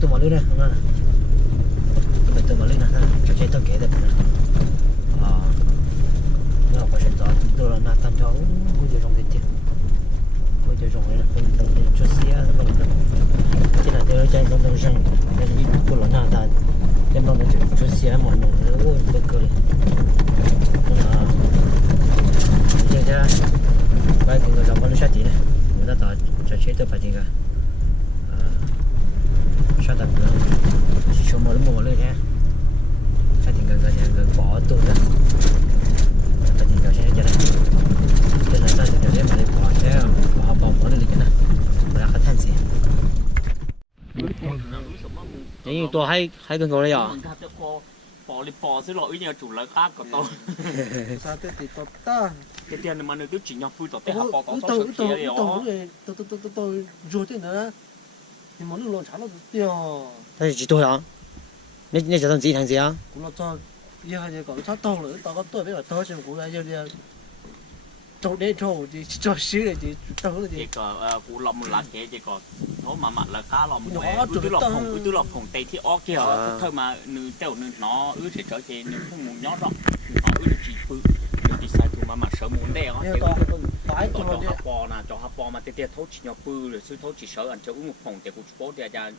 tôi mà lưới này không nè tôi mà lưới này cho chơi tôi kể được nè nhưng mà có chuyện đó tôi là nát tan cho cũng chưa trong cái tiền cũng chưa trong cái là không từng cho xe không từng cái là tôi chơi trong trong rừng cái gì tôi là nát tan cái mà nó cho xe mà nó bất cứ là bây giờ bây giờเราก็รู้ชัดดีนะเราต่อจะเชื่อตัวปัจจัยกันชัดแต่เราชมมันมั่วเลยแค่ชัดจริงกันก็ยังก็bỏตัวนะปัจจัยก็ใช่จะได้จะได้จะได้มาเลยbỏใช่bỏเลยกันนะเวลาเขาแทนสินี่ตัวให้กันก่อนเลยเหรอbỏ đi bỏ sẽ lỗi nhiều chủ lời khác của tôi sao thế thì ta cái tiền mà nó cứ chỉ nhập phui tổ tết học bỏ tôi rồi thế nữa thì món nước lò chả là tiêu thế chỉ tôi hả nên giờ làm gì thằng gì á cũng là cho giờ hay còn sát tàu nữa tao có tôi biết là tôi xem cũng là giờ trâu đế trâu thì cho xí này thì trâu là gì chỉ có cú lồng là cái chỉ có nó mà mặt là cá lồng cứ tứ lồng phồng tây thì ó kia thôi mà nữ tiểu nữ nó ư thì trở về nữ không muốn nhót rộng nó ư chỉ pư thì sai tụi mà sớm muốn đẻ á cái cho hấp bò nè cho hấp bò mà tiệt thấu chỉ nhóc pư rồi sư thấu chỉ sợ ăn cho uống một phòng thì cũng bố thì ra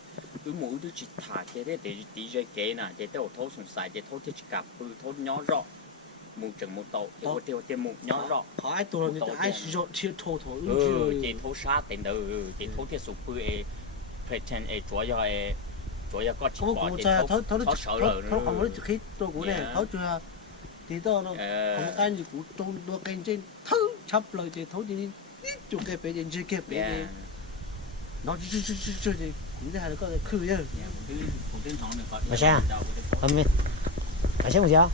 ư mũi ư chỉ thả cái đấy để tí chơi kế nè để tiểu thấu sùng sài để thấu thì chỉ cặp pư thấu nhót rộng một chừng một tàu thì có tiêu tiêu một nhót rộng hỏi tôi là ai rồi chia thô thô chỉ thấu sát tiền đầu chỉ thấu thì sụp pư pretend chúa giờ có chỉ bỏ thì thấu sợ rồi thấu không có khi tôi cũng này thấu chưa thì tôi nó không ai gì cũng tôi đua kênh trên thấu chấp lời thì thấu thì chụp cái bé trên kia bé nó chưa thì cũng thế hay là có cái khử nhá mà sao không biết phải xem một sao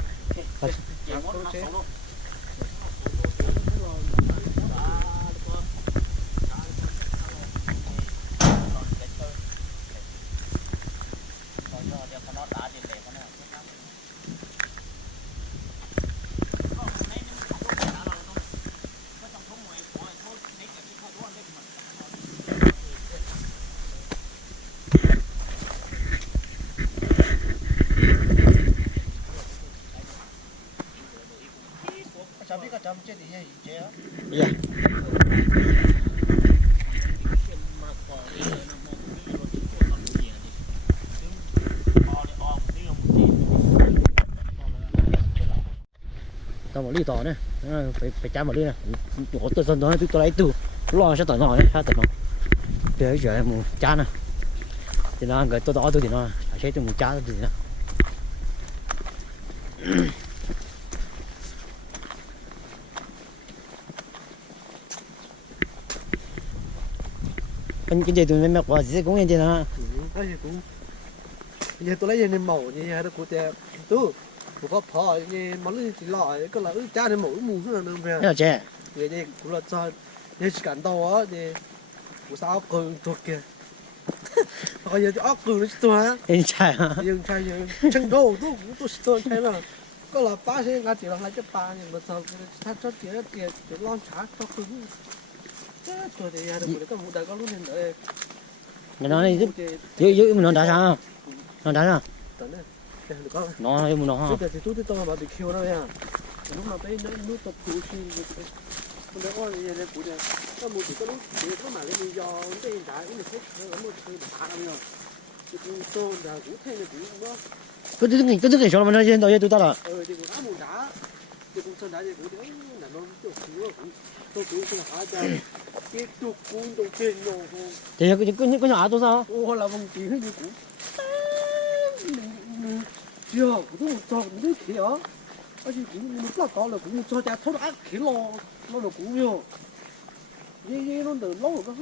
dạ tao một ly tỏ nữa phải chám một ly này của tôi nói tôi lấy từ lo sẽ tỏ nổi đấy tỏ nó để giờ em một chán này thì nó người tôi thì nó sẽ cho một chán thì nó cái gì tụi mình quả gì cũng như thế nào cái gì cũng giờ tôi lấy gì nên màu như thế đó của tôi tôi có phở như món gì chỉ lọ cái là cha nên màu mù rất là đơn về là trẻ vậy thì cũng là cho như cản tàu á thì của sao cười thuộc kìa bây giờ óc cười nó tôi á anh trai hả nhưng trai nhưng chân gấu tôi trai mà có là ba sẽ ngã chỉ là hai cái ba nhưng mà sao他cho tiền tiền lon trả cho cứ tôi thì giờ được cái vụ đại có lúc nên đợi nó này giúp nó đá sao nó đá sao nó giúp nó thì tôi tao mà bị kêu nó nha lúc mà thấy nó tập cũ thì tôi nói ôi giờ này cũ này có một cái lúc thì có mà lên đi do cái hiện tại cũng được hết nó một thứ bạc rồi tôi là cũ thêm là cũ đó cái thứ cho nó nói trên tôi ta là thì cũng áo mù đá thì cũng sơn đá thì cũng đấy là nó kiểu cũ tôi cũng không hả cho cái tôi cũng đầu tiên rồi thì cái nhỏ tôi sao ô là bằng chỉ hơi như cũ chưa cũng cho cái kia cái gì cũng rất có là cũng cho cha thốt ác khí lo nó là cũng nhiều như nó từ lâu rồi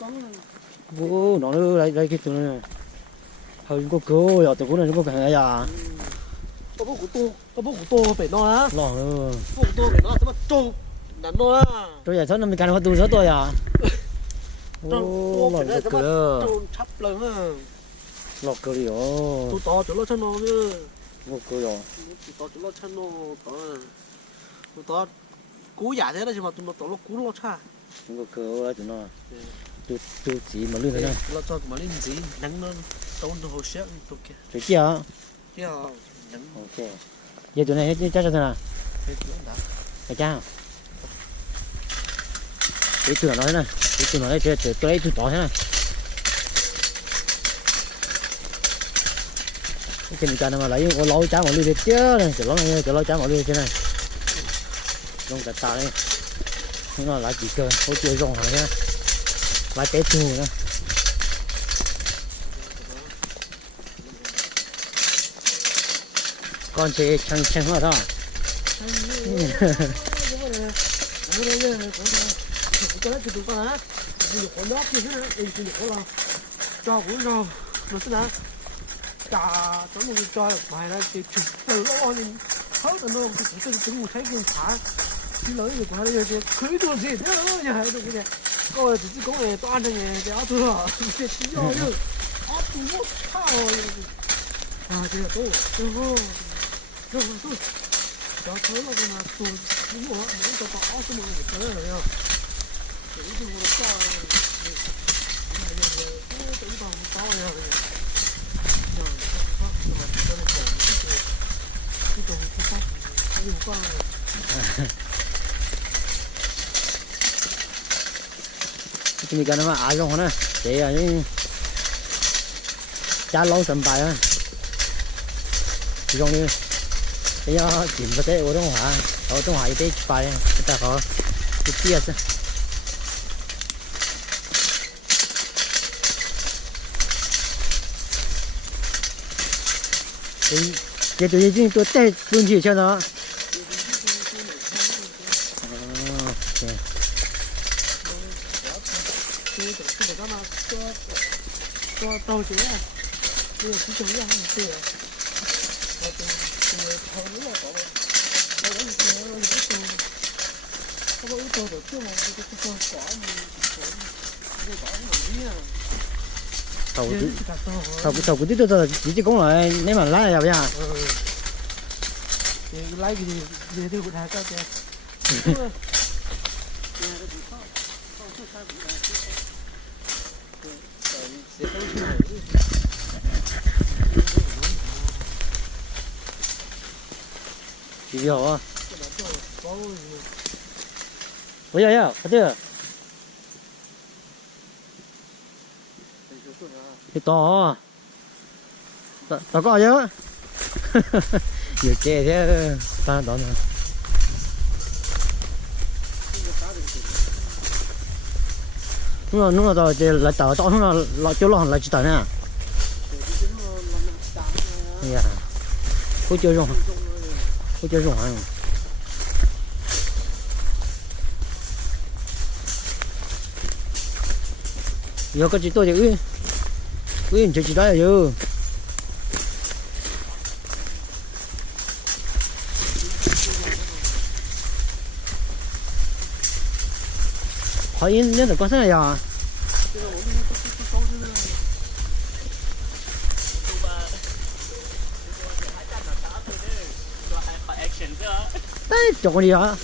có ô nó đây cái tụi này hơi có cơ giờ tụi này nó có phải à có bố của tôi phải nó á lo bố của tôi phải nó tao trâu là nó á tôi giờ nó mình cắn vào tụi số tôi à trâu phải đây tao trâu chắp lên á lọt cơ đi ô tôi to chỗ nó chân nó nữa một cơ rồi tôi to chỗ nó chân nó tôi to cú giả thế đó chứ mà tôi nó to nó cú nó cha một cơ đấy tụi nó tu chỉ mà lươn thế này nó cho mà lên gì nắng nó tốn đồ hồ sơ tụt kia cái kia kia nắng ok giờ tụi này hết chắc cho thế nào hết chuyện đã phải cha cái tụi nó thế này cái tụi nó đây tôi lấy tụi to thế này cái mình cần mà lấy có lối trái mà lươn được chứ này cái lối trái mà lươn thế này dùng cả tà đây nó lại chỉ cơ hỗ trợ rong hàng nhá lại té chù nữa con chơi chân chân hoa thôi cho cũng rồi nó sẽ là cả tấm một cho bài là cái chụp từ lo nên hết rồi nó chỉ tính một thấy cái thả cái lưỡi được bài là cái khơi đồ gì thế đó nhà hay được cái này coi chỉ có cái toàn cái này cái áo thừa cái chỉ do chứ áo tu mất thao à cái là tu đâu đó thôi là cái mà tu đúng rồi những cái có áo mà cái đấy rồi nhá cái gì mà nó to này tự bằng to nha chúng mình cần mà áo rong nữa để những cha lâu sầm bài á rong đi bây giờ chuyển vào cái ở trong hỏa cái bài chúng ta có cái kia xem cái tụi gì tôi tết luôn chỉ cho nó cho tàu chứ à bây giờ chỉ chúng ra một tiền thầu nữa là có đâu đó có bao nhiêu tàu được chứ mà cái tàu có mình có mình đi à tàu của tôi chỉ có là nếu mà lái là bây giờ lái gì về tôi cũng thay cho kìa chị hiểu không bây giờ nhá thấy cái to tao có chứ nhiều chè thế ta đó nè đúng rồi rồi thì lại tao to nó là chỗ lo lại chỉ tao nè dạ có chơi rong hả giờ có chỉ tôi thì uy chỉ đó là giờ hỏi yên nên là có thế này à đấy chỗ gì hả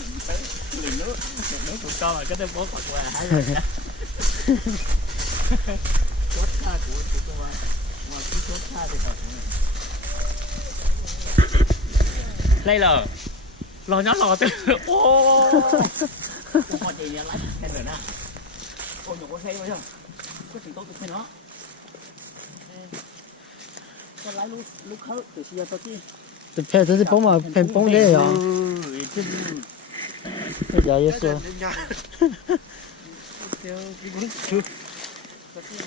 nước cũng cho mà cái bố Phật qua hả chốt tha của tôi mà cứ chốt tha thì thật đây là lò nhá lò từ ô con gì nhá lái cái rồi nè ô nhổ có xe không có chuyện tốt được với nó con lái lúc khớp từ xưa tới kia từ phe tới bóng mà phe bóng đấy à bây giờ vậy sao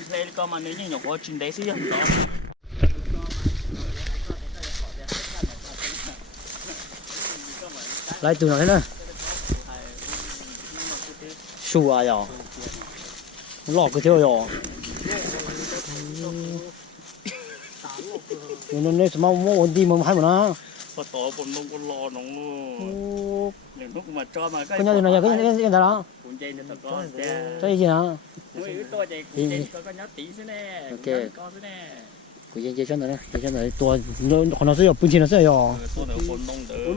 đây con mà nếu như nhổ trên đấy xí không có lại tụi nó thế này sù à giờ lọt cái theo giờ nó nói sao mà ổn đi mà hay mà nó có tổ còn mông con lò nó nếu lúc mà cho mà cái nhau này cái đó cuốn dây nó có cái gì hả cái to dây cuốn dây có nhát tí thế nè con thế nè cái dây cho nó tua nó còn nó sẽ ở bên trên nó sẽ ở to nó còn nông tử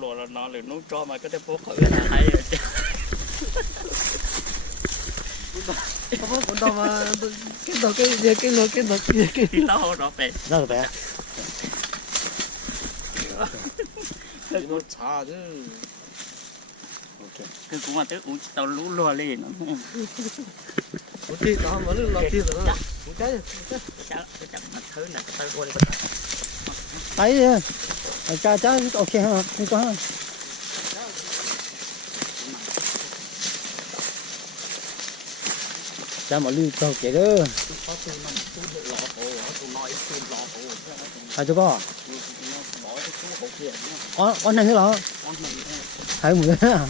lú là nó liền nó cho mà cái phố khỏi là hay rồi không có đâu mà cái đầu cái thì tao hồ đó bé ra rồi bé nó chả chứ cứ cũng là tới uống tao lú lùa lên nó một tí tao mà nó làm gì rồi một cái chắc mà thứ này tao qua đây ấy cha ok ha không có ha cha mà lưu tàu kể đó à chú có on này nữa hả thấy mùi á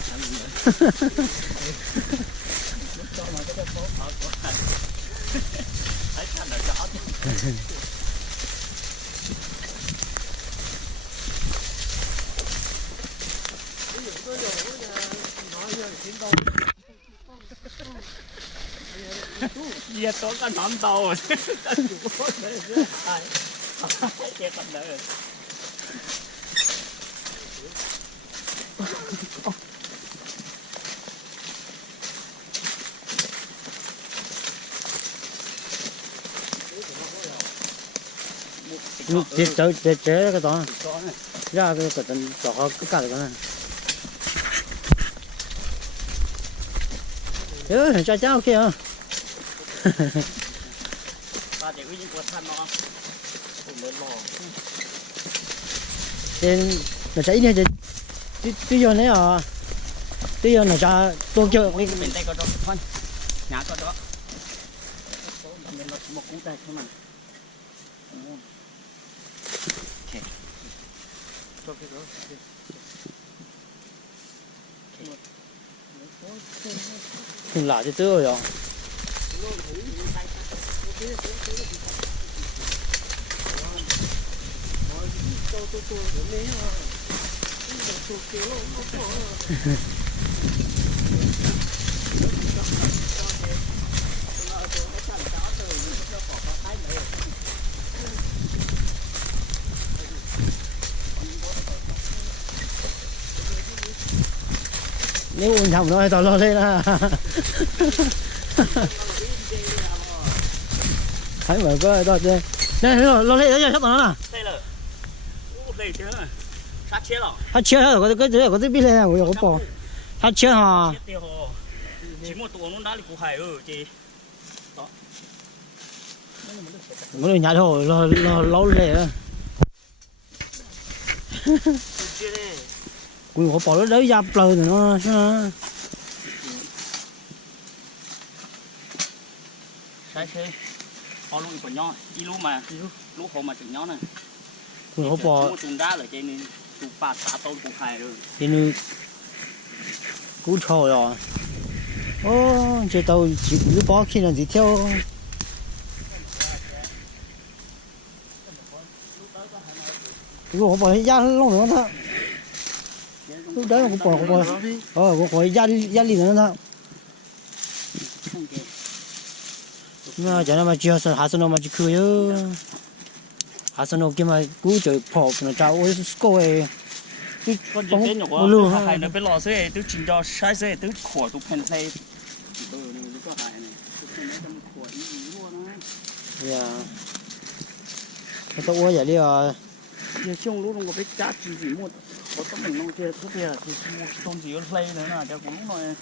giờ tôi có nón tàu chết con đời chế cái đó ra cái tận đỏ cái cả cái này ừ cha ok hả ta để uy của thân nó trên là cháy này tuy giờ này à tuy giờ là cha tôi chơi bên đây có đó thôi nhà có đó mình nó một cú tay thôi mà không lạ chứ tớ rồi nếu uống chồng nó tao lo lên ha thấy mà có tao chơi đây lo lên đó sắp nó nè đây là đây chứ sát chết rồi他切他有个比来我有个包他切哈chết tiêu hồ chỉ một tuần nó đã đi cụ hải chị đó我那nhà头老累了我包了都压不了呢是吧 sai xe họ luôn của nhau đi luôn mà lúc hồ mà chừng nhau này我包 chúng ra ở trên tụ ba xã tôi cụ hải rồi thì nó cú trâu rồi ô这都只不包起了就跳我把压弄了它lúc đấy我bỏ压力了它那叫他们只要是还是那么去可以还是那个嘛估计跑不能找我是够诶 con chỉ biết nhỏ luôn hải nó biết lò xe tôi chỉ cho sai xe tôi khổ tôi phèn xe tôi có hải này tôi phèn trong khổ ý luôn á dạ tôi uống vậy đi à giờ chung lúc không có biết cá chỉ một có tấm mình nông chơi thuốc bia thì một tôm chỉ có play nữa là cho cũng lúc này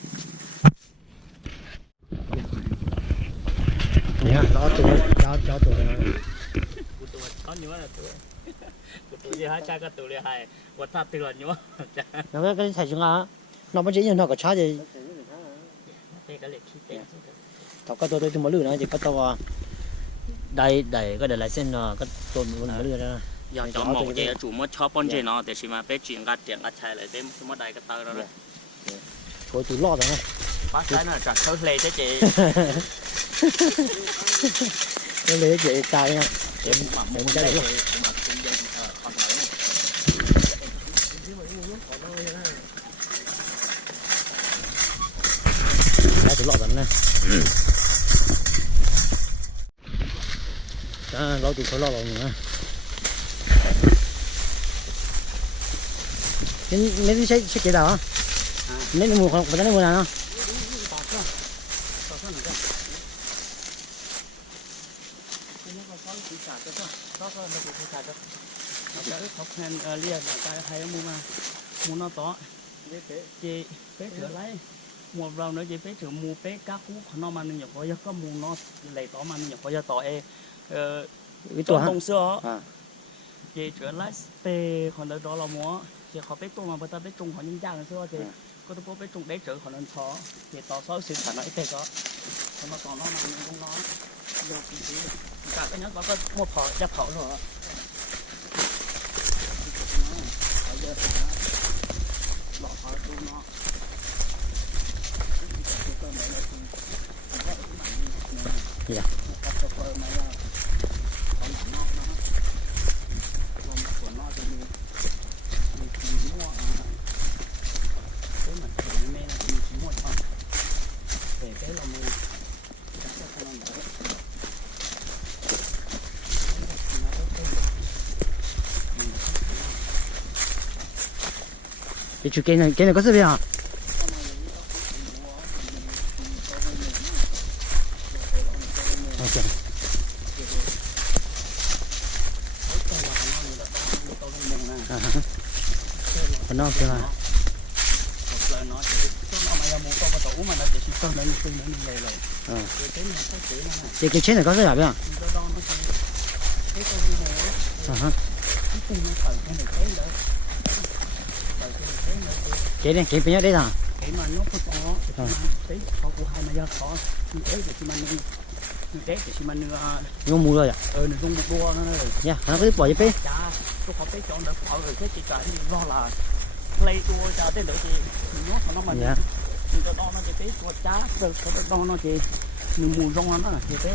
nè đó cháu tụi nó có nhiều là tụi gì hai cha có tụi hai quạt thắt từ là nhiều nó cái thầy chúng à nó mới chỉ nhận nó có cha gì tao có tôi mới lừa nó chỉ có tao đây cái để lại xem nó có tôi mới lừa ra giờ cho một cái chủ mất chó con chơi nó để xem mà bé chuyện gạt chạy lại đêm mất đây cái tơ đó rồi thôi tụi lo rồi phát cái nó chặt thớt lê chứ chị nó lấy chị tay nha để một cái được luôn đấy tụi lo rồi nè lo tụi lo rồi nữa mấy cái sẽ chế đâu á mấy cái mùa không phải cái mùa nào không nó có có chỉ cả cho nó chỉ cả cho cái thóc hen lia là cái hay mua nó to chị bé trở lấy mua rau nữa chị bé trở mua bé cá cú nó mà nó có có mua nó lấy to mà nó có to cái tổ đông xưa chị trở lấy bé còn đó là mua chị họ bé trồng mà người ta bé trồng họ những trang xưa chị có tôi bé trồng bé trở họ nên khó chị to số sự sản nó ít có nó còn nó làm không nó do cái cả cái nhớ có một phở chấp phở rồi lọ phở luôn nó dạ cái này có gì vậy hả? Nó kia là cái trên này có gì hả bây giờ? Cái này cái bên đây hả? Cái mà nó có to, cái họ của hai mà giờ khó, cái để cho mình để cho mình nó mua rồi à? Nó dùng một đua nó rồi. Nha, nó có bỏ cái bé. Tôi có bé chọn được họ rồi cái chỉ cả do là play đua cho tới đỡ thì nó mà mình cho đo nó cái bé của chá, rồi đo nó thì mình mua rong nó thì bé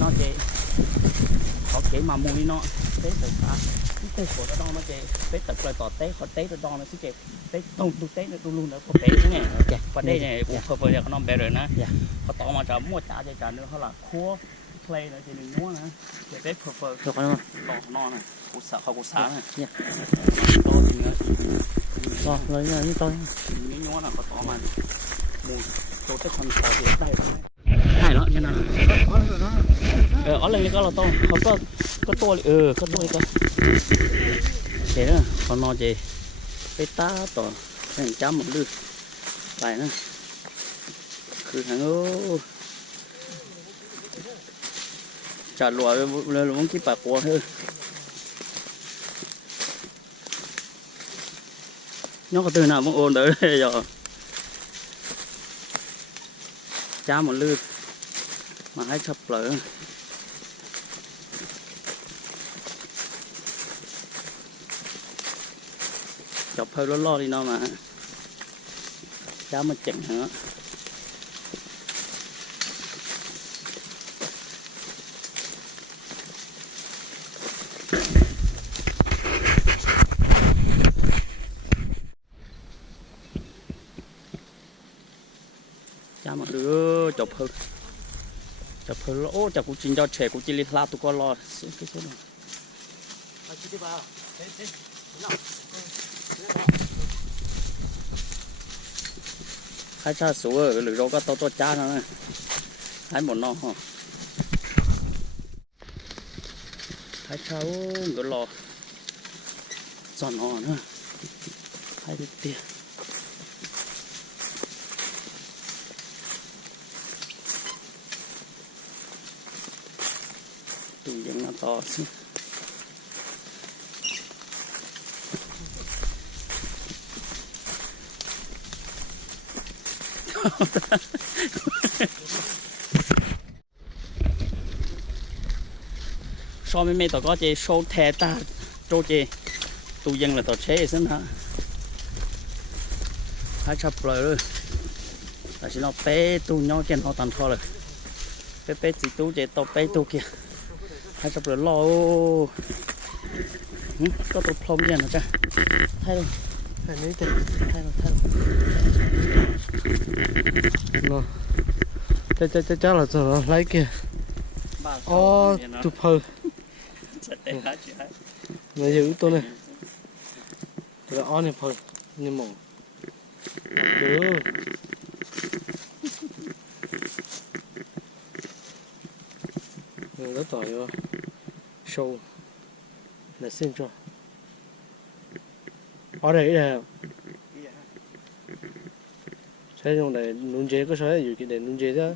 nó thì họ kể mà mua đi nó bé từ cả cái của nó đo nó thì bé tập lại tọt té họ té nó đo nó sẽ kẹp té tung té nó luôn nó có bé thế này và đây này cũng vừa nó bé rồi nè họ tọt mà trả mua trả nữa họ là khua play nữa thì mình mua nè để bé vừa được không? nó này củ sả này to thì nữa rồi như to miếng nhón là họ tọt mà mua tôi tới con tọt thì đây hai nó như nào ở lên có là to họ có to có to thế đó còn nó gì cái tá to thành chấm một lư lại nữa cứ thằng ơi trả lúa lên muốn cái bạc qua thôi nó có từ nào muốn ôn tới đây rồi chấm một lư mà hãy chập lại chọc hơi lo đi nó mà chá mà chỉnh nữa chá mà đưa chọc hơi lỗ chọc cũng chính cho trẻ cũng chỉ li la tụi con lo cái số này hai cha số ở lưỡi rau có to cha nữa hai một nó hả hai cha người lò giòn nó nữa hai đứa tiền tụi dân nó to xí so với mấy tao có chơi show thẻ ta trâu chơi tụ dân là tao chế xin hả hai chập rồi là chỉ nó bé tụ nhau trên họ tàn thọ rồi bé chỉ tụ chơi tao bé tụ kia hai chập rồi lo có tụ plom gì nữa cha thay rồi Này đấy thì thay rồi nó chắc là giờ lấy kìa chụp hơi này giữ tôi này rồi on này hơi nhưng mà được nó tỏi vô sâu là xin cho ở đây là sẽ dùng để nung chế có sẽ dùng để nung chế đó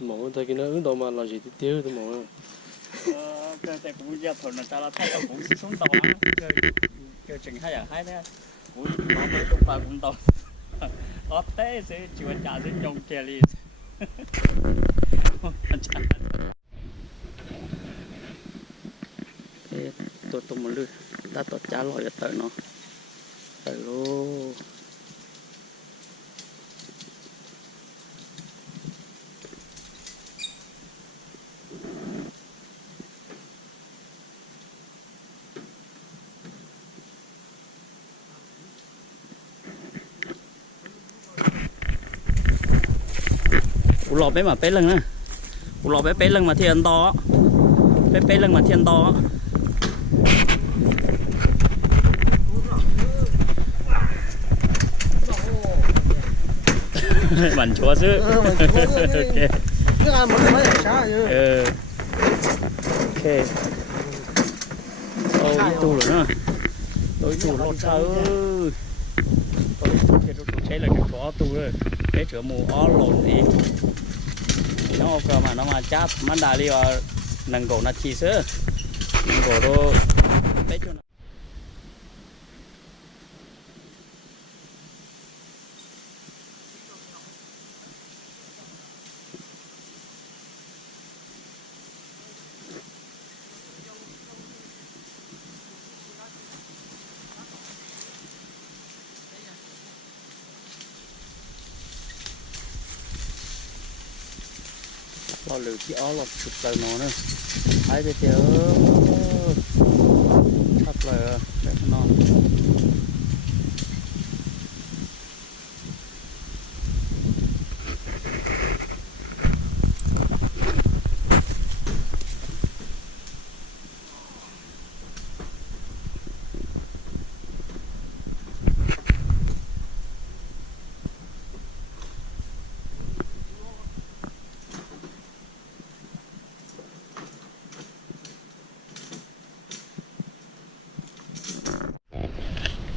mỏng thôi cái nó ứng đồ mà là gì tiêu tôi mỏng cái cũng giờ thôi nó ta là thay cũng xuống tàu cái chừng hay là hay đấy cũng nó mới trong bài cũng tàu ở té sẽ chịu trả sẽ nhông kia đi tôi muốn lư ta tôi trả lời cho tới nó tới luôn lò bé mà bé lưng á, lò bé lưng mà thiên to, bé lưng mà thiên to. Mình chúa chứ. Ok. Ok. Tôi đi tu rồi nữa. Tôi tu lột sao ơi. Tôi chế là cái khó tu rồi. Cái chỗ mù ó lột đi. Nó cơ mà nó mà chát mà đà đi vào nâng cổ nó chi sữa nâng cổ đó bé cho nó lo lử cái ó lọt chụp lời nó nữa hai bên tiêu chắp lời để nó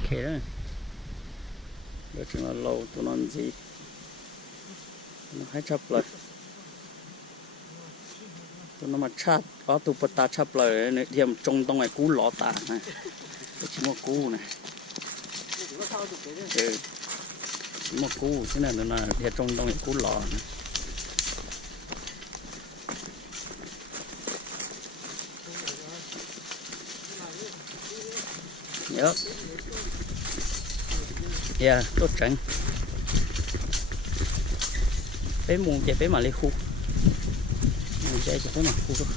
thế đó đó chỉ là lâu tụi nó gì nó hay chắp lời tụi nó mà chắp có tụi bật ta chắp lời này thêm trong tông này cú lọ tả này chỉ một cú này chỉ một cú thế này là thêm trong tông này cú lọ này nhớ yeah tốt trắng bé muôn chạy bé mà lấy khu mình chạy cho bé mà khu thôi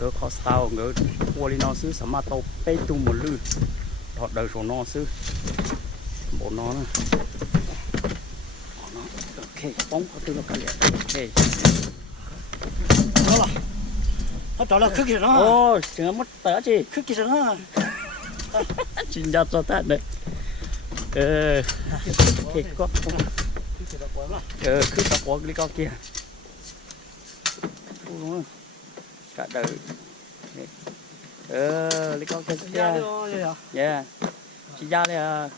ngỡ khó sao ngỡ quali nó xứ sắm mà tàu bê tung một lư họ đời số nó xứ bộ nó nè ok bóng có tư là cái ok đó là nó trở lại khức gì đó ô chừng mất tớ chị khức gì đó chính ra cho ta đấy ok có khức cả quá cái con kia cả đời lấy con kia yeah chị ra đây à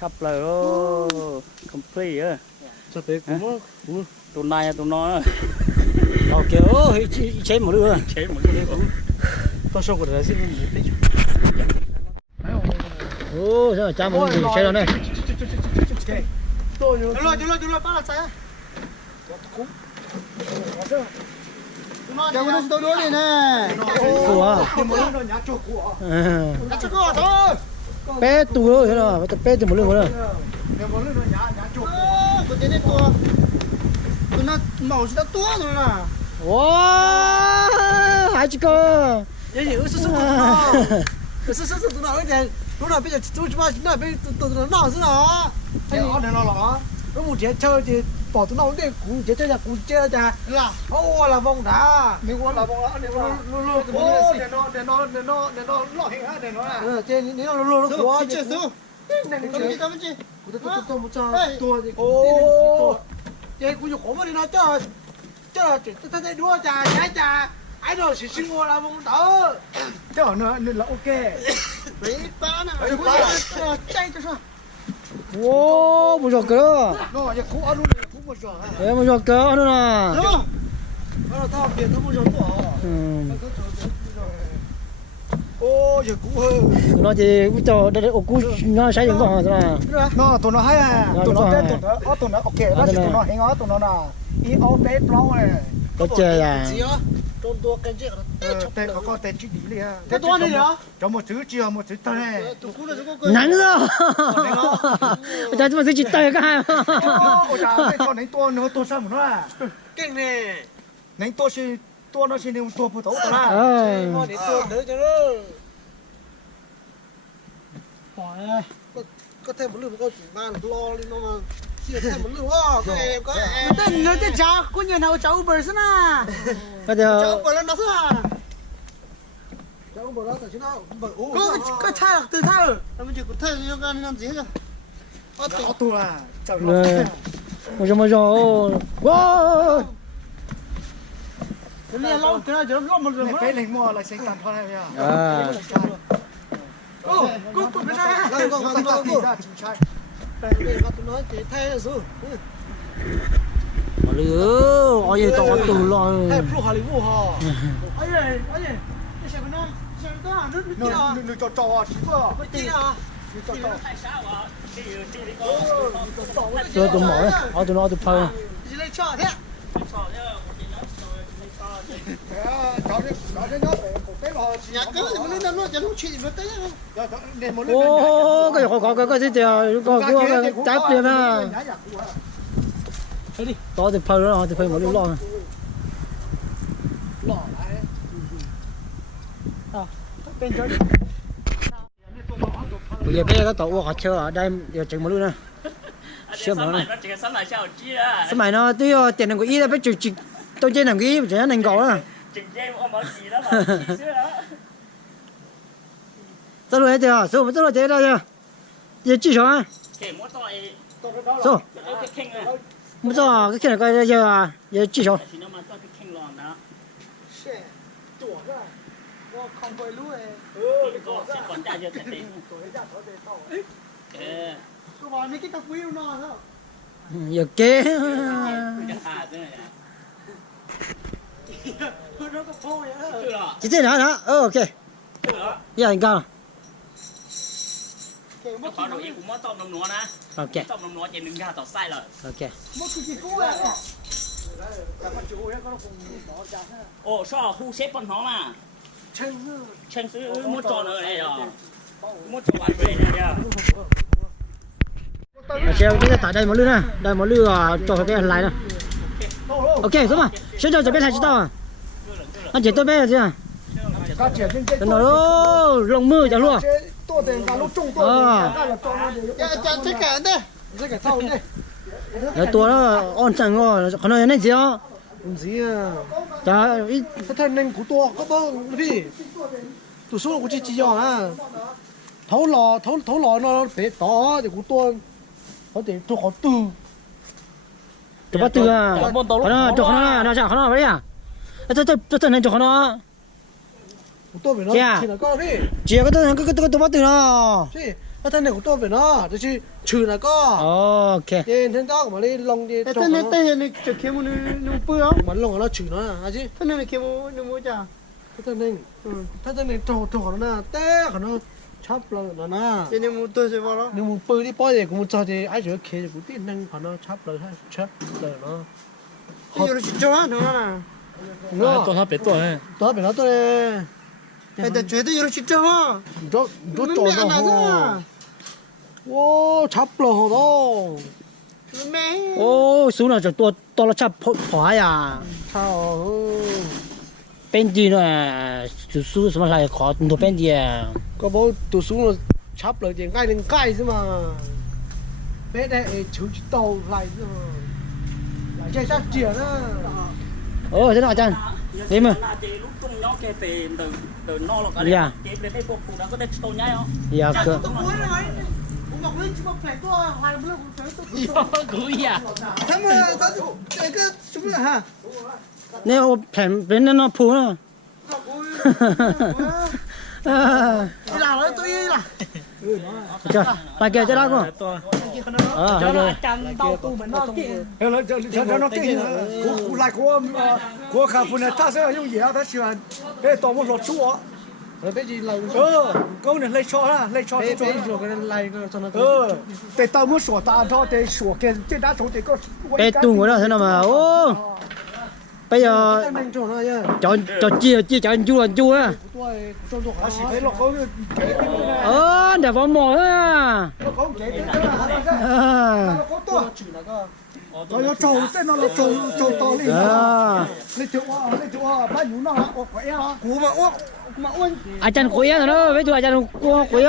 chắp lời đó complete á cho tới cũng tụi này tụi nó ok chế một đứa có số của nó xin một tí ô sao cha một gì chế rồi này tôi rồi bắt là sao Chào con tôi đuổi này nè. Ủa. Bé tu rồi thế nào? Bé từ một lưng rồi. Con tên này to. Con nó màu sẽ to rồi nè. Wow, hai chị cơ. Vậy thì ư sơ nó. Sơ tụi nó cái lúc nào bây giờ chúng nó bây tụi nó chứ nó. Cái nó này nó lỏ. Nó một chế chơi thì bỏ tụi nó cái cú chế là cú chơi ra. Là. Ô là vòng đá. Nếu có là vòng đá nếu nó để nó lọ hình hết để nó là. Trên nếu nó quá chơi xuống. Này chơi tao chơi. Tôi một cho tua thì ô. Chơi cú có mà đi nó chơi. Chơi tôi đua trà nhái trà. Ai rồi chỉ xin mua là vòng đá. Chơi nữa nên là ok. Đấy ba nè. Chơi cho sao. Wow, một giọt cơ. Nó giờ cú ăn luôn cú một giọt. Đấy, một giọt cơ nữa nè. Đó. Nó tao tiền nó một giọt của. Ô giờ cú hơi. Nó thì cũng cho đây cú nó sai những con rồi. Nó tụi nó hay à. Tụi nó ok, đó tụi nó hay ngó tụi nó là i ô bé pro này. Có chơi à. Trong tua canh chết rồi. Có tên chữ đi à. Thế tua này hả? Cho một chữ chiều một chữ tây này. Nắng rồi. Cho chúng ta chỉ tay cái hai. Ôi trời, con đánh tua nó tua sao mà nó à? Kinh nè. Đánh tua nó xin tua phụ tấu tao là. Con đánh tua đỡ cho nó. Có thêm một lượng câu chuyện ba là lo lên nó mà. Chia thêm một lượng lo. Có em. Tên nó tên cháu, có nhiều nào cháu Uber xin à. Cháu Uber lên đó xin à. Cháu Uber đó tại chứ nào. Có thay từ thay. Làm gì có thay làm gì hết. Ở tù à. Cháu nó. Một giọt. Wow. Cái này lâu thế nào chứ nó một rồi. Cái này mua là sẽ làm thôi này nha. À. Cô bên này. Cô. Đây có tụi nó chỉ thay rồi. Mà lứa, ôi giời to từ rồi. Thay pro Hollywood hả? Ôi giời. Cái xe bên này. Xe đó là nước trò chỉ có. Cái gì à? Tụi mỏi, tụi nó tụi phơi. Gì lấy trò thế? Nhà cứ thì mình lên nó cho nó chuyện nó tới. Ô, cái gì trời, có trái tiền à. Đi. To thì phơi đó, thì phơi một lúc lo. Lọ lại. Bên chơi đi. Bây giờ cái tàu họ chơi ở đây giờ chừng một lúc nữa. Chưa mà này. Sao mày nó tuy tiền này của ý là biết chừng tôi chơi làm cái chỉ nên gọi đó. Chừng game ông bảo gì đó mà chi xưa đó. Sao rồi thế à? Sao mà sao rồi thế đó chứ? Giờ chi sao? Kể mỗi tội. Sao? Cái kênh à. Mới sao cái kia là coi giờ à? Giờ chi sao? Thì nó mà tôi cái kênh lòn đó. Xe. Chủa ra. Không phải lú ấy. Có sẽ còn trả giờ tiền. Cô bảo mấy cái cặp wheel nó sao? Giờ kế. Nó có phôi á. Chỉ thế nào đó? Ok. Giờ anh cao. Nó có đồ ý cũng mất tôm nồng nè. Ok. Tôm nồng chỉ đừng ra tao sai rồi. Ok. Mất cái gì cũ à? Ồ, sao khu xếp con nó mà. Chân sư mua trò nữa này rồi. Mua trò ăn về này Treo chúng ta tại đây một lư nè, đây một lư cho cái lại nè. Ok, đúng mà.先就这边才知道啊。anh chỉ tôi biết là chưa? Nó lồng mưa chẳng luôn. Nó tua nó on chẳng ngon, còn nó này gì á? Gì à? Chả ít. Thế nên cú tua có bao đi. Tụi số của chị giỏi à. Thấu lò nó bé to thì cú tua có thể thuộc họ từ. Từ bắt từ à? Nó chọc nó chả nó vậy à? Tôi nên chọc nó. Tôi phải nó chỉ là có đi. Chỉ có tôi bắt từ nó. Chứ, thế này của tôi phải nó, tôi chỉ trừ là có. Ok. Thế nên đó mà đi lông đi. Thế này chỉ kiếm một nụ bữa. Mà lông nó trừ nó à chứ? Thế này kiếm một nụ bữa chả? Thế nên trò nó là té của nó chắp nó nè. Thế nên một tôi sẽ vào đó. Nếu một bữa đi bao giờ cũng cho thì ai chịu kê cũng tin năng của nó chắp rồi hay chắp rồi nó. Thế rồi chỉ cho nó nữa nè. Nó tôi biết tôi. tôi phải nó tôi. Thế thì chuyện tôi rồi chỉ cho nó. Nó trò nó. Wow, chắp rồi đó. mẹ ô xuống là to to là chắp phá à sao bên gì nữa xuống什么来考多边的 có bố tụi xuống là chắp lại thì ngay lên cây chứ mà bé đây chịu tàu lại chứ mà lại chơi sát chìa đó ô thế nào chân đi mà lúc trung nó kê tiền từ nó là cái dạ chế đến đây cuộc đã có thể tôi nhái không dạ cơ tôi muốn rồi cũng ngọc linh chỉ phải tôi hoàn bữa cũng phải tôi cứ à thằng mà tao cái chúng là ha nếu phèn bên nó phù nữa đi làm đấy tôi đi là chờ bài kia cho đó con cho nó chăn tao tu mình nó kia cho nó kinh của lại của khả phụ này ta sẽ dùng gì ta chỉ là cái tổ một lột chúa rồi cái gì là công này lấy cho đó lấy cho bé rồi cái này cho nó để tao muốn sửa ta cho để sửa cái đá chỗ để có bé tung của nó thế nào mà ô bây giờ mình chỗ nó nhá cho chia cho anh chu á tôi cho đồ hả phải lọc có cái để vào mỏ á có cái có to rồi trâu tên nó là trâu to lên lên chỗ bao nhiêu nó khỏe hả cú mà uốn anh chân khỏe rồi đó với anh chân khỏe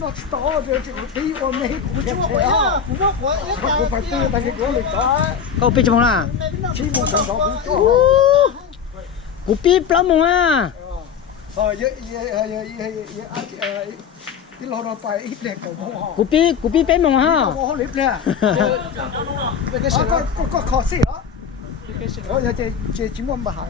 nó to rồi thấy ôm này cũng chưa khỏe cũng phải tư tại cái chỗ này đó ô bị chồng là chỉ một thằng đó cũng cú bíp lắm mông à cái lò nó phải ít đẹp của họ cú bíp bé mông ha họ liệp nè có khó xí đó rồi giờ chỉ muốn bà hải